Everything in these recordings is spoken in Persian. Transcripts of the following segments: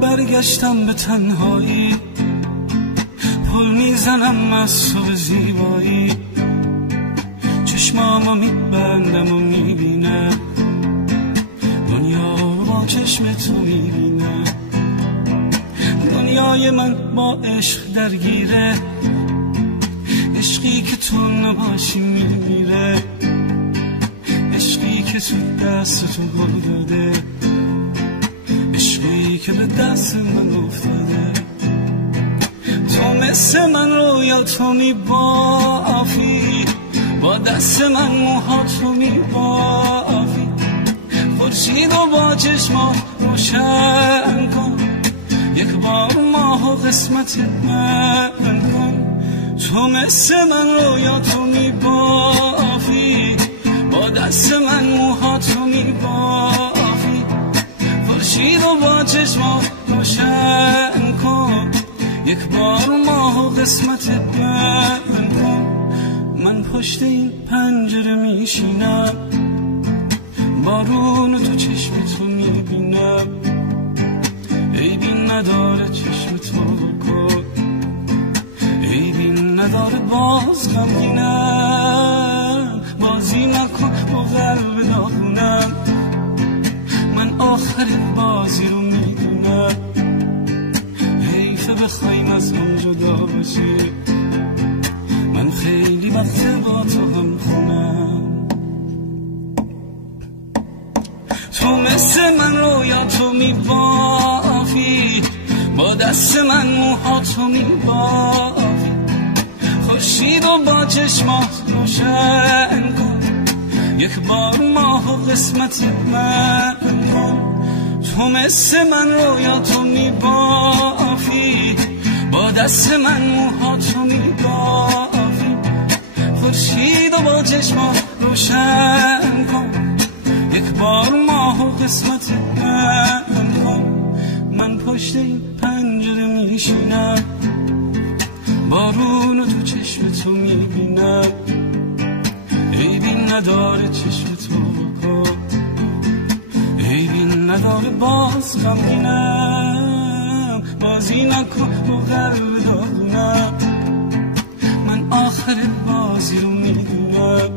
برگشتم به تنهایی، پل میزنم از تو به زیبایی، چشمامو میبندم و میبینم دنیا رو با چشم تو میبینم. دنیای من با عشق درگیره، عشقی که تو نباشی میمیره، عشقی که تو دست تو گل داده، عشقی که به دست من افتاده. تو مثل من رویا تو میبافی، با دست من موها تو میبافی، خورشید و با چشما روشن کن، یک بار ماه و قسمت من کن. تو مثل من رویا تو میبافی، با دست من موها تو میبافی، خورشید و با چشما روشن کن، یک بار ماه و قسمت من کن. من پشت این پنجره میشینم، بارون تو چشم تو میبینم، عیبی نداره چشم تو کن، عیبی نداره باز غمگینم، بازی نکن با قلب داغونم. من آخرین بازی رو میدونم، حیفه بخوایم از هم جدا باشی، من خیلی وقت با تو هم خونم. تو مثل من رویا تو میبافی، با دست من موها تو میبافی، خورشید و با چشمات روشن کن، یک بار ماه و قسمت من کن. تو مثل من رویا تو میبافی، با دست من موها تو میبافی، خورشید و با چشمات روشن کن، یک بار ماه و قسمت من کن. من پشت این پنجره میشینم، بارون تو چشم تو میبینم، عیبی نداره چشم تو کن، عیبی نداره باز غمگینم، بازی نکن با قلب داغونم. من آخر بازی رو میدونم،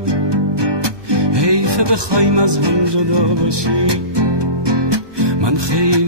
حیفه بخوایم از هم جدا باشی، من خیلی